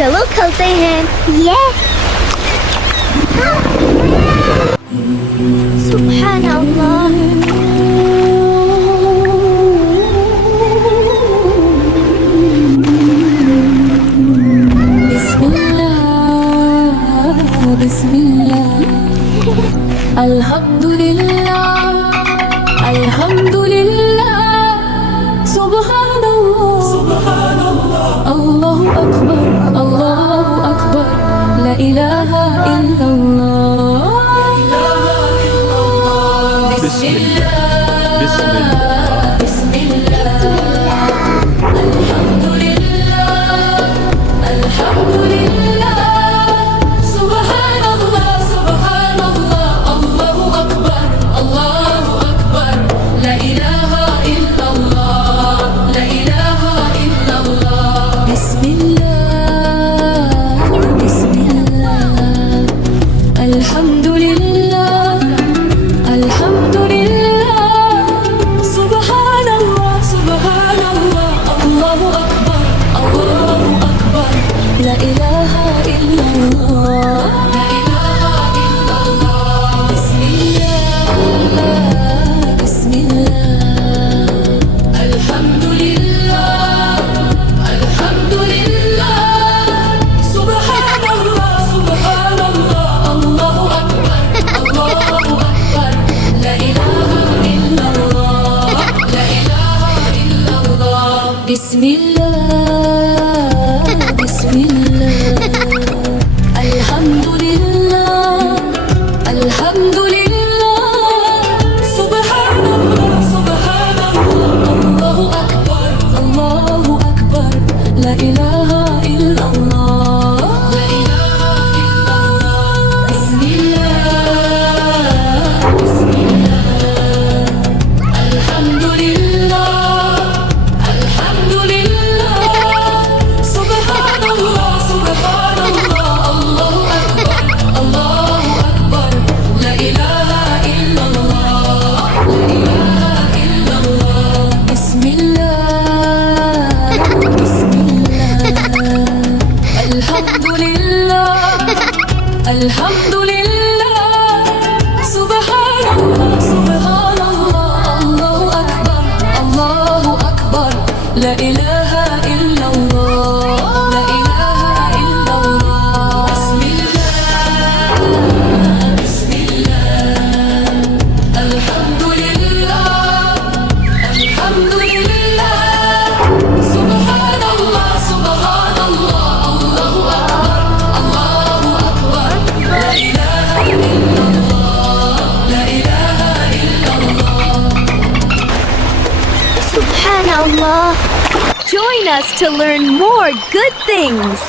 चलो खेलते हैं। ये सुभान अल्लाह। बिस्मिल्लाह अल्हम्दुलिल्लाह अल्हम्दुलिल्लाह सुब्हानल्लाह अल्लाहु अकबर ला इलाहा इल्लल्लाह لا إله إلا الله لا إله إلا الله بسم الله الحمد لله سبحان الله الله أكبر لا إله إلا الله Subhanallah. Join us to learn more good things.